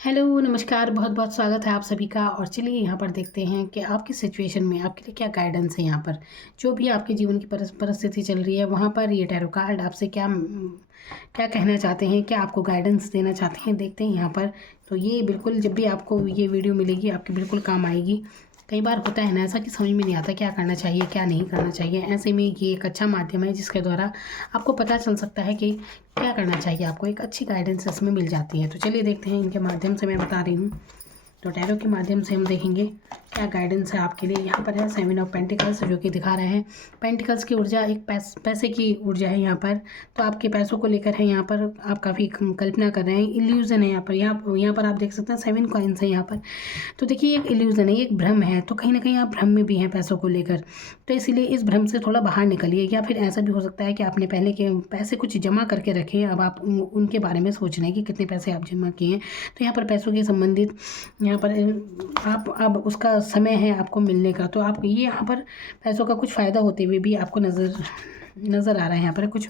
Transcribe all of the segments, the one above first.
Hello, नमस्कार, बहुत-बहुत स्वागत है आप सभी का और चलिए यहाँ पर देखते हैं कि आपकी सिचुएशन में आपके लिए क्या गाइडेंस है यहाँ पर। जो भी आपके जीवन की परिस्थिति चल रही है, वहाँ पर ये टैरो कार्ड आपसे क्या कहना चाहते हैं, क्या आपको गाइडेंस देना चाहते हैं, देखते हैं यहाँ पर। तो ये बिल्कुल जब भी आपको ये वीडियो मिलेगी, आपके बिल्कुल काम आएगी। कई बार होता है ना ऐसा कि समझ में नहीं आता क्या करना चाहिए, क्या नहीं करना चाहिए। ऐसे में ये एक अच्छा माध्यम है जिसके द्वारा आपको पता चल सकता है कि क्या करना चाहिए, आपको एक अच्छी गाइडेंस इसमें मिल जाती है। तो चलिए देखते हैं, इनके माध्यम से मैं बता रही हूँ। तो टैरो के माध्यम से हम देखेंगे क्या गाइडेंस है आपके लिए। यहाँ पर है 7 ऑफ पेंटिकल्स जो कि दिखा रहे हैं पेंटिकल्स की ऊर्जा, एक पैसे की ऊर्जा है यहाँ पर। तो आपके पैसों को लेकर है यहाँ पर, आप काफ़ी कल्पना कर रहे हैं, इल्यूजन है यहाँ पर। यहाँ पर आप देख सकते हैं 7 कॉइन्स है यहाँ पर। तो देखिए एक इल्यूजन है, एक भ्रम है, तो कहीं ना कहीं आप भ्रम में भी हैं पैसों को लेकर। तो इसीलिए इस भ्रम से थोड़ा बाहर निकलिए। या फिर ऐसा भी हो सकता है कि आपने पहले के पैसे कुछ जमा करके रखे हैं, अब आप उनके बारे में सोच रहे हैं कि कितने पैसे आप जमा किए हैं। तो यहाँ पर पैसों के संबंधित यहाँ पर आप अब उसका समय है आपको मिलने का। तो आप ये यहाँ पर पैसों का कुछ फ़ायदा होते हुए भी आपको नज़र आ रहा है। यहाँ पर कुछ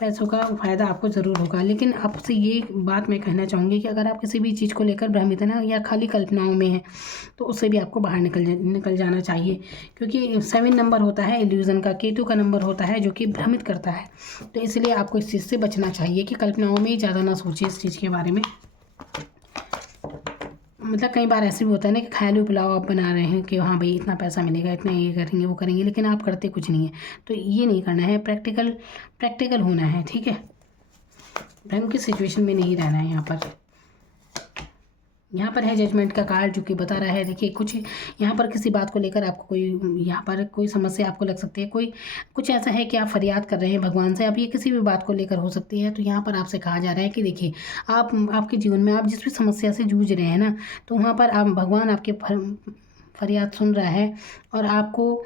पैसों का फ़ायदा आपको ज़रूर होगा। लेकिन आपसे ये बात मैं कहना चाहूँगी कि अगर आप किसी भी चीज़ को लेकर भ्रमित है ना, या खाली कल्पनाओं में है, तो उससे भी आपको बाहर निकल जाना चाहिए। क्योंकि 7 नंबर होता है इल्यूज़न का, केतु का नंबर होता है जो कि भ्रमित करता है। तो इसलिए आपको इस चीज़ से बचना चाहिए कि कल्पनाओं में ज़्यादा ना सोचिए इस चीज़ के बारे में। मतलब कई बार ऐसे भी होता है ना कि ख़याली पुलाव आप बना रहे हैं कि हाँ भाई इतना पैसा मिलेगा, इतना ये करेंगे वो करेंगे, लेकिन आप करते कुछ नहीं है। तो ये नहीं करना है, प्रैक्टिकल होना है, ठीक है। भ्रम की सिचुएशन में नहीं रहना है यहाँ पर। यहाँ पर है जजमेंट का कार्ड जो कि बता रहा है, देखिए कुछ यहाँ पर किसी बात को लेकर आपको यहाँ पर कोई समस्या आपको लग सकती है। कुछ ऐसा है कि आप फरियाद कर रहे हैं भगवान से, अब ये किसी भी बात को लेकर हो सकती है। तो यहाँ पर आपसे कहा जा रहा है कि देखिए आपके जीवन में आप जिस भी समस्या से जूझ रहे हैं ना, तो वहाँ पर आप भगवान आपके फरियाद सुन रहा है और आपको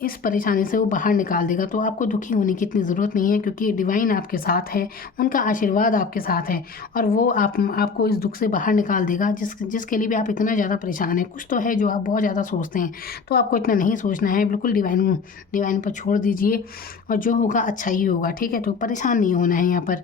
इस परेशानी से वो बाहर निकाल देगा। तो आपको दुखी होने की इतनी ज़रूरत नहीं है, क्योंकि डिवाइन आपके साथ है, उनका आशीर्वाद आपके साथ है और वो आपको इस दुख से बाहर निकाल देगा जिसके लिए भी आप इतना ज़्यादा परेशान हैं। कुछ तो है जो आप बहुत ज़्यादा सोचते हैं, तो आपको इतना नहीं सोचना है, बिल्कुल डिवाइन पर छोड़ दीजिए और जो होगा अच्छा ही होगा, ठीक है। तो परेशान नहीं होना है। यहाँ पर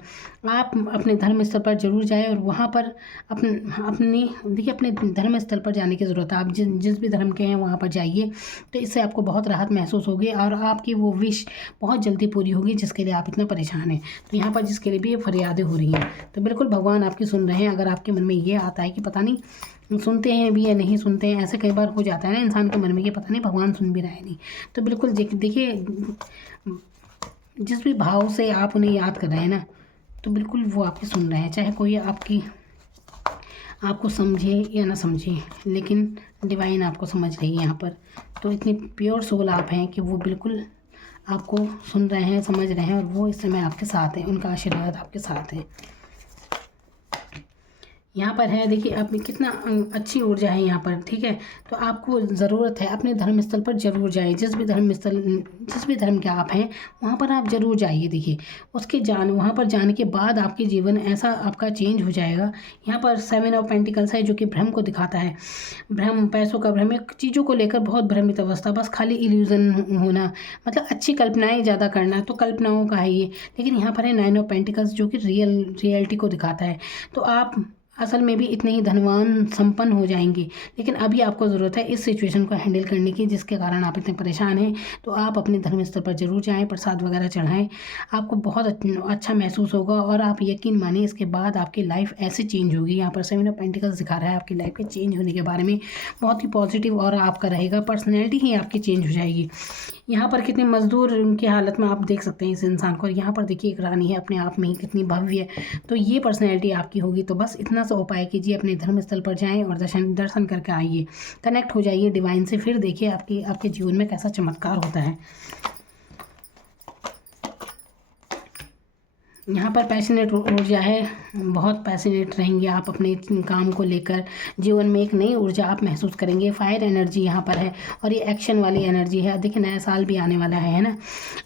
आप अपने धर्म स्थल पर जरूर जाएँ और वहाँ पर अपने धर्म स्थल पर जाने की ज़रूरत है। आप जिस भी धर्म के हैं वहाँ पर जाइए, तो इससे आपको बहुत राहत महसूस होगी और आपकी वो विश बहुत जल्दी पूरी होगी जिसके लिए आप इतना परेशान हैं। तो यहाँ पर जिसके लिए भी ये फरियादें हो रही हैं, तो बिल्कुल भगवान आपकी सुन रहे हैं। अगर आपके मन में ये आता है कि पता नहीं सुनते हैं भी या नहीं सुनते हैं, ऐसे कई बार हो जाता है ना इंसान के मन में कि पता नहीं भगवान सुन भी रहा है नहीं, तो बिल्कुल देखिए जिस भी भाव से आप उन्हें याद कर रहे हैं ना, तो बिल्कुल वो आपकी सुन रहे हैं। चाहे कोई आपको समझे या ना समझे, लेकिन डिवाइन आपको समझ रही है यहाँ पर। तो इतनी प्योर सोल आप हैं कि वो बिल्कुल आपको सुन रहे हैं, समझ रहे हैं और वो इस समय आपके साथ हैं, उनका आशीर्वाद आपके साथ है। यहाँ पर है देखिए आप कितना अच्छी ऊर्जा है यहाँ पर, ठीक है। तो आपको ज़रूरत है अपने धर्म स्थल पर जरूर जाइए। जिस भी धर्म के आप हैं वहाँ पर आप जरूर जाइए। देखिए वहाँ पर जाने के बाद आपके जीवन ऐसा आपका चेंज हो जाएगा। यहाँ पर 7 ऑफ पेंटिकल्स है जो कि भ्रम को दिखाता है। भ्रम, पैसों का भ्रम, एक चीज़ों को लेकर बहुत भ्रमित अवस्था, बस खाली इल्यूज़न होना, मतलब अच्छी कल्पनाएँ ज़्यादा करना, तो कल्पनाओं का है ये। लेकिन यहाँ पर है 9 ऑफ पेंटिकल्स जो कि रियलिटी को दिखाता है। तो आप असल में भी इतने ही धनवान संपन्न हो जाएंगे, लेकिन अभी आपको ज़रूरत है इस सिचुएशन को हैंडल करने की जिसके कारण आप इतने परेशान हैं। तो आप अपने धर्म स्थल पर जरूर जाएं, प्रसाद वगैरह चढ़ाएं, आपको बहुत अच्छा महसूस होगा और आप यकीन मानिए इसके बाद आपकी लाइफ ऐसे चेंज होगी। यहाँ पर 7 ऑफ पेंटिकल्स दिखा रहा है आपकी लाइफ के चेंज होने के बारे में, बहुत ही पॉजिटिव और आपका रहेगा, पर्सनैलिटी ही आपकी चेंज हो जाएगी। यहाँ पर कितने मजदूर की हालत में आप देख सकते हैं इस इंसान को, और यहाँ पर देखिए एक रानी है अपने आप में ही कितनी भव्य है। तो ये पर्सनैलिटी आपकी होगी। तो बस इतना सा उपाय कीजिए, अपने धर्म स्थल पर जाएं और दर्शन करके आइए, कनेक्ट हो जाइए डिवाइन से, फिर देखिए आपके जीवन में कैसा चमत्कार होता है। यहाँ पर पैशनेट ऊर्जा है, बहुत पैशनेट रहेंगे आप अपने काम को लेकर। जीवन में एक नई ऊर्जा आप महसूस करेंगे। फायर एनर्जी यहाँ पर है और ये एक्शन वाली एनर्जी है। देखिए नया साल भी आने वाला है ना,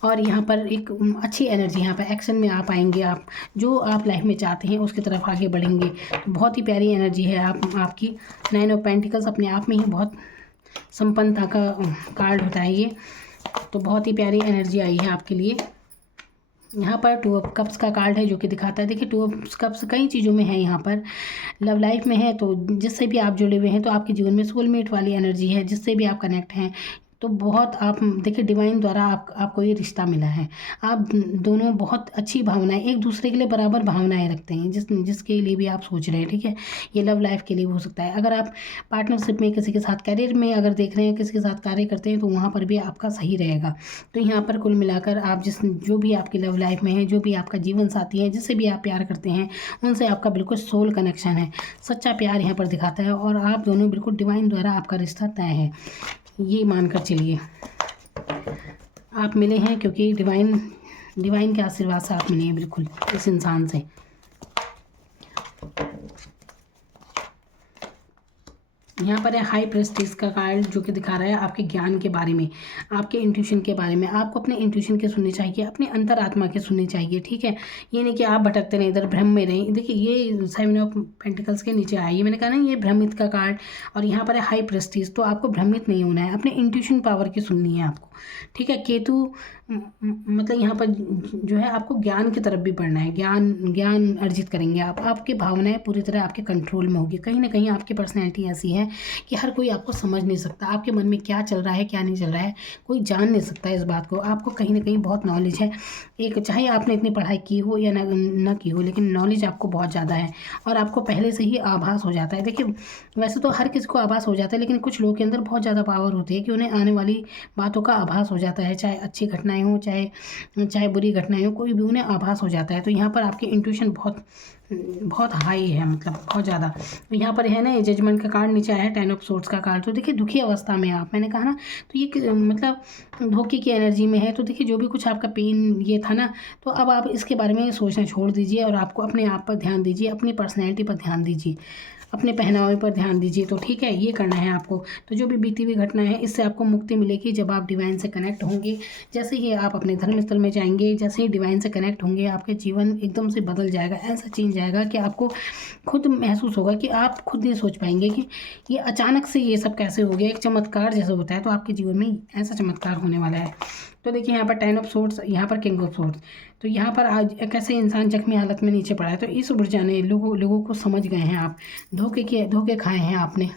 और यहाँ पर एक अच्छी एनर्जी, यहाँ पर एक्शन में आप आएंगे, आप जो आप लाइफ में चाहते हैं उसकी तरफ आगे बढ़ेंगे। तो बहुत ही प्यारी एनर्जी है आपकी। 9 ऑफ पेंटिकल्स अपने आप में ही बहुत संपन्नता का कार्ड होता है ये, तो बहुत ही प्यारी एनर्जी आई है आपके लिए। यहाँ पर टू ऑफ कप्स का कार्ड है जो कि दिखाता है, देखिए टू ऑफ कप्स कई चीज़ों में है यहाँ पर। लव लाइफ में है तो जिससे भी आप जुड़े हुए हैं तो आपके जीवन में सोलमेट वाली एनर्जी है, जिससे भी आप कनेक्ट हैं तो बहुत आप देखिए डिवाइन द्वारा आपको ये रिश्ता मिला है। आप दोनों बहुत अच्छी भावनाएं एक दूसरे के लिए बराबर भावनाएं रखते हैं, जिसके लिए भी आप सोच रहे हैं, ठीक है। ये लव लाइफ के लिए हो सकता है। अगर आप पार्टनरशिप में किसी के साथ, करियर में अगर देख रहे हैं किसी के साथ कार्य करते हैं तो वहाँ पर भी आपका सही रहेगा। तो यहाँ पर कुल मिलाकर आप जो भी आपकी लव लाइफ में है, जो भी आपका जीवन साथी है, जिससे भी आप प्यार करते हैं, उनसे आपका बिल्कुल सोल कनेक्शन है, सच्चा प्यार यहाँ पर दिखाता है और आप दोनों बिल्कुल डिवाइन द्वारा आपका रिश्ता तय है, ये मानकर चलिए। आप मिले हैं क्योंकि डिवाइन के आशीर्वाद से आप मिले हैं बिल्कुल इस इंसान से। यहाँ पर है हाई प्रेस्टीज का कार्ड जो कि दिखा रहा है आपके ज्ञान के बारे में, आपके इंट्यूशन के बारे में। आपको अपने इंट्यूशन के सुनने चाहिए, अपने अंतरात्मा के सुनने चाहिए, ठीक है। ये नहीं कि आप भटकते नहीं, इधर भ्रम में रहें। देखिए ये 7 ऑफ पेंटिकल्स के नीचे आया, ये मैंने कहा ना ये भ्रमित का कार्ड, और यहाँ पर है हाई प्रेस्टीज। तो आपको भ्रमित नहीं होना है, अपने इंट्यूशन पावर की सुननी है आपको, ठीक है। केतु मतलब यहाँ पर जो है आपको ज्ञान की तरफ भी बढ़ना है, ज्ञान अर्जित करेंगे आप। आपकी भावनाएं पूरी तरह आपके कंट्रोल में होगी। कहीं ना कहीं आपकी पर्सनैलिटी ऐसी है कि हर कोई आपको समझ नहीं सकता, आपके मन में क्या चल रहा है क्या नहीं चल रहा है कोई जान नहीं सकता इस बात को। आपको कहीं ना कहीं बहुत नॉलेज है, एक चाहे आपने इतनी पढ़ाई की हो या ना की हो, लेकिन नॉलेज आपको बहुत ज़्यादा है और आपको पहले से ही आभास हो जाता है। देखिए वैसे तो हर किसी को आभास हो जाता है, लेकिन कुछ लोगों के अंदर बहुत ज़्यादा पावर होती है कि उन्हें आने वाली बातों का आभास हो जाता है, चाहे अच्छी घटनाएं हो चाहे बुरी घटनाएं हो, कोई भी उन्हें आभास हो जाता है। तो यहाँ पर आपकी इंट्यूशन बहुत हाई है, मतलब बहुत ज़्यादा। तो यहाँ पर है ना ये जजमेंट का कार्ड नीचे आया है, 10 ऑफ सोर्ड्स का कार्ड। तो देखिए दुखी अवस्था में आप, मैंने कहा ना, तो ये मतलब धोखे की एनर्जी में है। तो देखिए जो भी कुछ आपका पेन ये था ना, तो अब आप इसके बारे में सोचना छोड़ दीजिए और आपको अपने आप पर ध्यान दीजिए, अपनी पर्सनैलिटी पर ध्यान दीजिए, अपने पहनावे पर ध्यान दीजिए। तो ठीक है, ये करना है आपको। तो जो भी बीती हुई घटना है इससे आपको मुक्ति मिलेगी जब आप डिवाइन से कनेक्ट होंगे। जैसे ही आप अपने धर्म स्थल में जाएंगे, जैसे ही डिवाइन से कनेक्ट होंगे, आपके जीवन एकदम से बदल जाएगा, ऐसा चेंज जाएगा कि आपको खुद महसूस होगा कि आप खुद नहीं सोच पाएंगे कि ये अचानक से ये सब कैसे हो गया, एक चमत्कार जैसे होता है। तो आपके जीवन में ऐसा चमत्कार होने वाला है। तो देखिए यहाँ पर 10 ऑफ सोर्ड्स, यहाँ पर किंग ऑफ सोर्ड्स। तो यहाँ पर आज एक ऐसे इंसान जख्मी हालत में नीचे पड़ा है। तो इस ऊर्जा ने लोगों को समझ गए हैं आप, धोखे खाए हैं आपने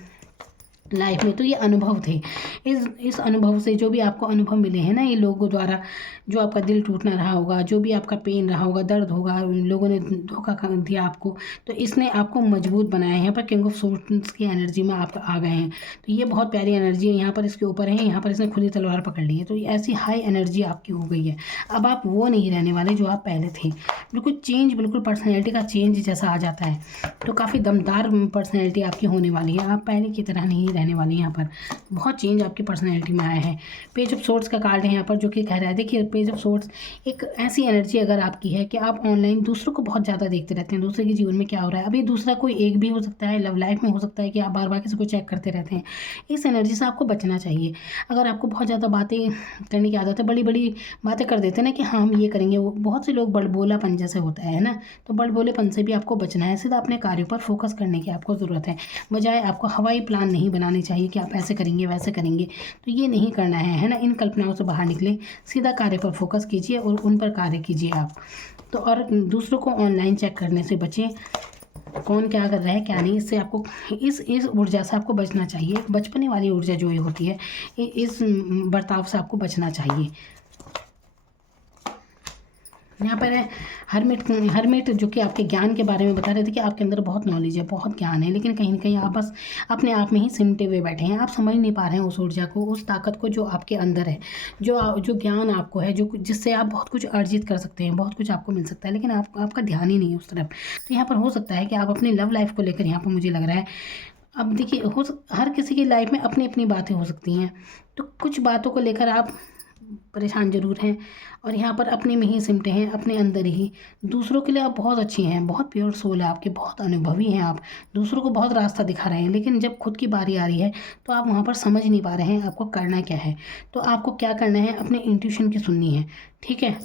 लाइफ में। तो ये अनुभव थे, इस अनुभव से जो भी आपको अनुभव मिले हैं ना ये लोगों द्वारा, जो आपका दिल टूटना रहा होगा, जो भी आपका पेन रहा होगा, दर्द होगा, लोगों ने धोखा दिया आपको, तो इसने आपको मजबूत बनाया है। यहाँ पर किंग ऑफ सोर्ड्स की एनर्जी में आप आ गए हैं। तो ये बहुत प्यारी एनर्जी है, यहाँ पर इसके ऊपर है, यहाँ पर इसने खुली तलवार पकड़ ली है। तो ऐसी हाई एनर्जी आपकी हो गई है। अब आप वो नहीं रहने वाले जो आप पहले थे, बिल्कुल चेंज, बिल्कुल पर्सनैलिटी का चेंज जैसा आ जाता है। तो काफ़ी दमदार पर्सनैलिटी आपकी होने वाली है, आप पहले की तरह नहीं रहने वाली। यहाँ पर बहुत चेंज आपकी पर्सनैलिटी में आया है। पेज ऑफ सोर्ड्स का कार्ड है यहाँ पर जो कि कह रहा है, देखिए पेज ऑफ सोर्ड्स एक ऐसी एनर्जी अगर आपकी है कि आप ऑनलाइन दूसरों को बहुत ज़्यादा देखते रहते हैं, दूसरे के जीवन में क्या हो रहा है। अभी दूसरा कोई एक भी हो सकता है, लव लाइफ में हो सकता है कि आप बार बार किसी को चेक करते रहते हैं। इस एनर्जी से आपको बचना चाहिए। अगर आपको बहुत ज़्यादा बातें करने की आदत है, बड़ी बड़ी बातें कर देते हैं ना कि हाँ हम ये करेंगे, वो बहुत से लोग बड़बोलापन जैसे होता है ना, तो बड़बोलेपन से भी आपको बचना है। सीधा अपने कार्यों पर फोकस करने की आपको ज़रूरत है, बजाय आपको हवाई प्लान नहीं बनाने चाहिए कि आप ऐसे करेंगे वैसे करेंगे। तो ये नहीं करना है ना। इन कल्पनाओं से बाहर निकले, सीधा कार्य पर फोकस कीजिए और उन पर कार्य कीजिए आप। तो और दूसरों को ऑनलाइन चेक करने से बचें, कौन क्या कर रहा है क्या नहीं, इससे आपको इस ऊर्जा से आपको बचना चाहिए। बचपने वाली ऊर्जा जो ये होती है, इस बर्ताव से आपको बचना चाहिए। यहाँ पर है हरमिट जो कि आपके ज्ञान के बारे में बता रहे थे कि आपके अंदर बहुत नॉलेज है, बहुत ज्ञान है, लेकिन कहीं ना कहीं आप बस अपने आप में ही सिमटे हुए बैठे हैं। आप समझ नहीं पा रहे हैं उस ऊर्जा को, उस ताकत को जो आपके अंदर है, जो ज्ञान आपको है, जो जिससे आप बहुत कुछ अर्जित कर सकते हैं, बहुत कुछ आपको मिल सकता है, लेकिन आपका ध्यान ही नहीं है उस तरफ। तो यहाँ पर हो सकता है कि आप अपनी लव लाइफ को लेकर, यहाँ पर मुझे लग रहा है, अब देखिए हर किसी की लाइफ में अपनी अपनी बातें हो सकती हैं। तो कुछ बातों को लेकर आप परेशान ज़रूर हैं और यहाँ पर अपने में ही सिमटे हैं, अपने अंदर ही। दूसरों के लिए आप बहुत अच्छी हैं, बहुत प्योर सोल है आपके, बहुत अनुभवी हैं आप, दूसरों को बहुत रास्ता दिखा रहे हैं, लेकिन जब खुद की बारी आ रही है तो आप वहाँ पर समझ नहीं पा रहे हैं आपको करना क्या है। तो आपको क्या करना है, अपने इंट्यूशन की सुननी है, ठीक है।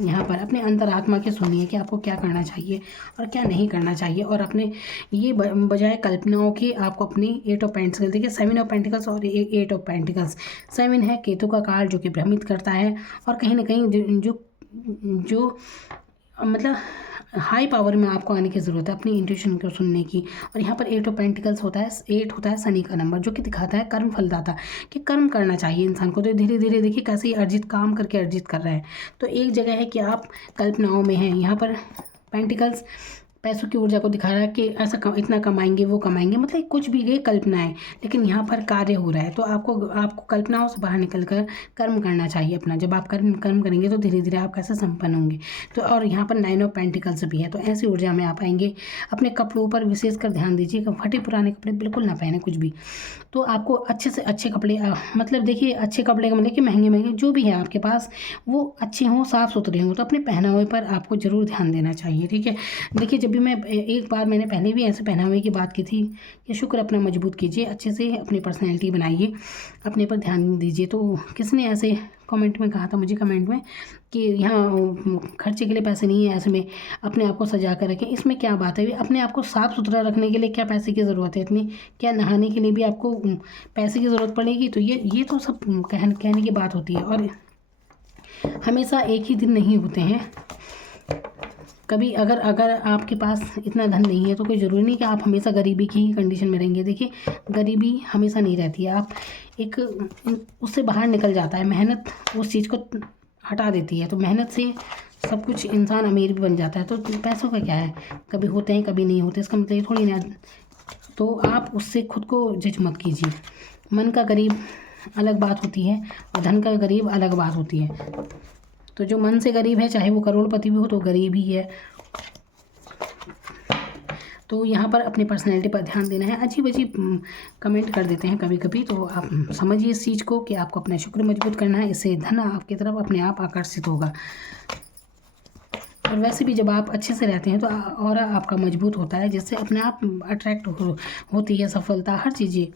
यहाँ पर अपने अंतरात्मा की सुनिए कि आपको क्या करना चाहिए और क्या नहीं करना चाहिए, और अपने ये बजाय कल्पनाओं की आपको अपनी 8 ऑफ पेंटिकल्स, देखिए 7 ऑफ पेंटिकल्स और 8 ऑफ पेंटिकल्स। 7 है केतु का कार्ड जो कि भ्रमित करता है, और कहीं ना कहीं जो जो मतलब हाई पावर में आपको आने की ज़रूरत है अपनी इंट्यूशन को सुनने की। और यहाँ पर 8 ऑफ पेंटिकल्स होता है, 8 होता है शनि का नंबर, जो कि दिखाता है कर्म फलदाता, कि कर्म करना चाहिए इंसान को। तो धीरे धीरे देखिए कैसे ही अर्जित काम करके अर्जित कर रहा है। तो एक जगह है कि आप कल्पनाओं में हैं। यहाँ पर पेंटिकल्स पैसों की ऊर्जा को दिखा रहा है कि ऐसा इतना कमाएंगे, वो कमाएंगे, मतलब कुछ भी ये कल्पनाएं, लेकिन यहाँ पर कार्य हो रहा है। तो आपको कल्पनाओं से बाहर निकल कर कर्म करना चाहिए अपना। जब आप कर्म करेंगे तो धीरे धीरे आप कैसे संपन्न होंगे। तो और यहाँ पर 9 ऑफ पेंटिकल्स भी है, तो ऐसी ऊर्जा में आप आएंगे। अपने कपड़ों पर विशेषकर ध्यान दीजिए कि फटे पुराने कपड़े बिल्कुल ना पहने कुछ भी। तो आपको अच्छे से अच्छे कपड़े मतलब देखिए अच्छे कपड़े का मतलब कि महंगे महंगे जो भी है आपके पास वो अच्छे हों, साफ़ सुथरे हों। तो अपने पहनावे पर आपको ज़रूर ध्यान देना चाहिए, ठीक है। देखिए जब भी मैं एक बार मैंने पहले भी ऐसे पहनावे की बात की थी कि शुक्र अपना मजबूत कीजिए, अच्छे से अपनी पर्सनैलिटी बनाइए, अपने पर ध्यान दीजिए। तो किसने ऐसे कमेंट में कहा था मुझे, कमेंट में, कि यहाँ खर्चे के लिए पैसे नहीं है, ऐसे में अपने आप को सजा कर रखें। इसमें क्या बात है, अपने आप को साफ़ सुथरा रखने के लिए क्या पैसे की ज़रूरत है इतनी, क्या नहाने के लिए भी आपको पैसे की ज़रूरत पड़ेगी। तो ये तो सब कहने की बात होती है। और हमेशा एक ही दिन नहीं होते हैं। कभी अगर आपके पास इतना धन नहीं है तो कोई ज़रूरी नहीं कि आप हमेशा गरीबी की ही कंडीशन में रहेंगे। देखिए गरीबी हमेशा नहीं रहती है, आप एक उससे बाहर निकल जाता है, मेहनत उस चीज़ को हटा देती है। तो मेहनत से सब कुछ इंसान अमीर भी बन जाता है। तो पैसों का क्या है, कभी होते हैं कभी नहीं होते, इसका मतलब ये थोड़ी ना। तो आप उससे खुद को जज मत कीजिए। मन का गरीब अलग बात होती है और धन का गरीब अलग बात होती है। तो जो मन से गरीब है, चाहे वो करोड़पति भी हो, तो गरीब ही है। तो यहाँ पर अपनी पर्सनैलिटी पर ध्यान देना है। अजीब अजीब कमेंट कर देते हैं कभी कभी, तो आप समझिए इस चीज़ को कि आपको अपना शुक्र मजबूत करना है, इससे धन आपकी तरफ अपने आप आकर्षित होगा। और वैसे भी जब आप अच्छे से रहते हैं तो ऑरा आपका मजबूत होता है, जिससे अपने आप अट्रैक्ट होती है सफलता, हर चीज़ें।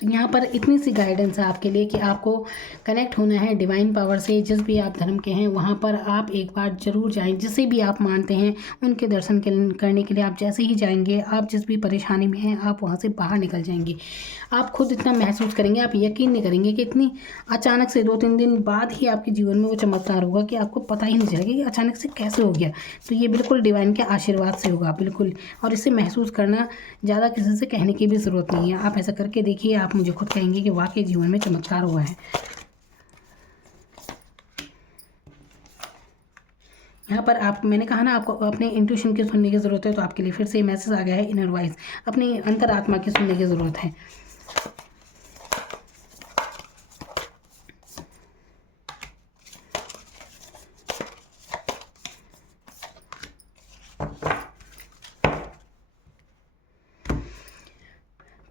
तो यहाँ पर इतनी सी गाइडेंस है आपके लिए कि आपको कनेक्ट होना है डिवाइन पावर से। जिस भी आप धर्म के हैं वहाँ पर आप एक बार ज़रूर जाएं, जिसे भी आप मानते हैं उनके दर्शन करने के लिए आप जैसे ही जाएंगे, आप जिस भी परेशानी में हैं आप वहाँ से बाहर निकल जाएंगे। आप खुद इतना महसूस करेंगे, आप यकीन नहीं करेंगे कि इतनी अचानक से 2-3 दिन बाद ही आपके जीवन में वो चमत्कार होगा कि आपको पता ही नहीं चलेगा कि अचानक से कैसे हो गया। तो ये बिल्कुल डिवाइन के आशीर्वाद से होगा, बिल्कुल। और इसे महसूस करना ज़्यादा किसी से कहने की भी ज़रूरत नहीं है। आप ऐसा करके देखिए, आप मुझे खुद कहेंगे कि वाकई जीवन में चमत्कार हुआ है। यहाँ पर मैंने कहा ना आपको अपने इंट्यूशन की सुनने की ज़रूरत है, तो आपके लिए फिर से मैसेज आ गया है, इनर वॉइस, अपनी अंतरात्मा की सुनने की ज़रूरत है।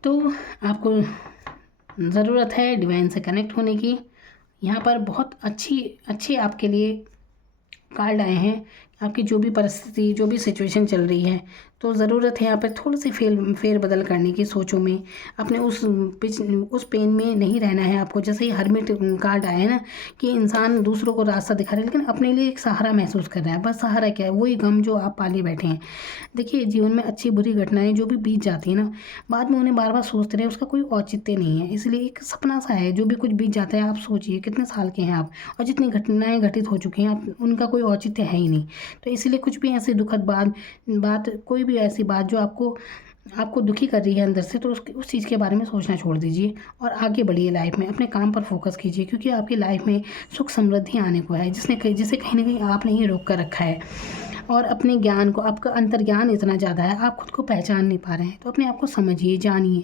तो आपको ज़रूरत है डिवाइन से कनेक्ट होने की। यहाँ पर बहुत अच्छे आपके लिए कार्ड आए हैं। आपकी जो भी परिस्थिति, जो भी सिचुएशन चल रही है, तो ज़रूरत है यहाँ पर थोड़ी सी फेर बदल करने की सोचों में। अपने उस पेन में नहीं रहना है आपको। जैसे ही हर्मिट कार्ड आया है ना, कि इंसान दूसरों को रास्ता दिखा रहा है लेकिन अपने लिए एक सहारा महसूस कर रहा है। बस सहारा क्या है, वही गम जो आप पाले बैठे हैं। देखिए जीवन में अच्छी बुरी घटनाएं जो भी बीत जाती है ना, बाद में उन्हें बार बार सोचते रहे उसका कोई औचित्य नहीं है। इसलिए एक सपना सा है, जो भी कुछ बीत जाता है, आप सोचिए कितने साल के हैं आप, और जितनी घटनाएं घटित हो चुकी हैं आप, उनका कोई औचित्य है ही नहीं। तो इसलिए कुछ भी ऐसी दुखद बात कोई भी ऐसी बात जो आपको दुखी कर रही है अंदर से, तो उस चीज़ के बारे में सोचना छोड़ दीजिए और आगे बढ़िए लाइफ में। अपने काम पर फोकस कीजिए, क्योंकि आपकी लाइफ में सुख समृद्धि आने को है, जिसे कहीं ना कहीं आपने ही रोक कर रखा है। और अपने ज्ञान को, आपका अंतर्ज्ञान इतना ज़्यादा है, आप खुद को पहचान नहीं पा रहे हैं। तो अपने आप को समझिए, जानिए।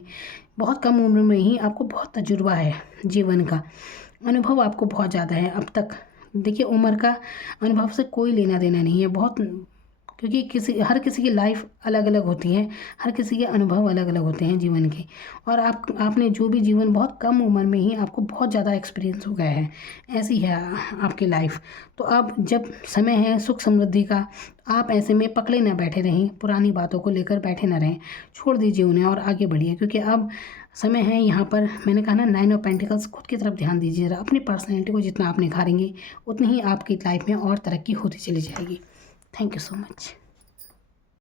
बहुत कम उम्र में ही आपको बहुत तजुर्बा है जीवन का, अनुभव आपको बहुत ज़्यादा है अब तक। देखिए उम्र का अनुभव से कोई लेना देना नहीं है, बहुत, क्योंकि हर किसी की लाइफ अलग अलग होती है, हर किसी के अनुभव अलग अलग होते हैं जीवन के। और आपने जो भी जीवन बहुत कम उम्र में ही आपको बहुत ज़्यादा एक्सपीरियंस हो गया है, ऐसी है आपकी लाइफ। तो अब जब समय है सुख समृद्धि का, आप ऐसे में पकड़े ना बैठे रहें, पुरानी बातों को लेकर बैठे ना रहें, छोड़ दीजिए उन्हें और आगे बढ़िए। क्योंकि अब समय है यहाँ पर, मैंने कहा ना 9 ऑफ पेंटिकल्स, खुद की तरफ ध्यान दीजिए जरा। अपनी पर्सनैलिटी को जितना आप निखारेंगे उतनी ही आपकी लाइफ में और तरक्की होती चली जाएगी। Thank you so much.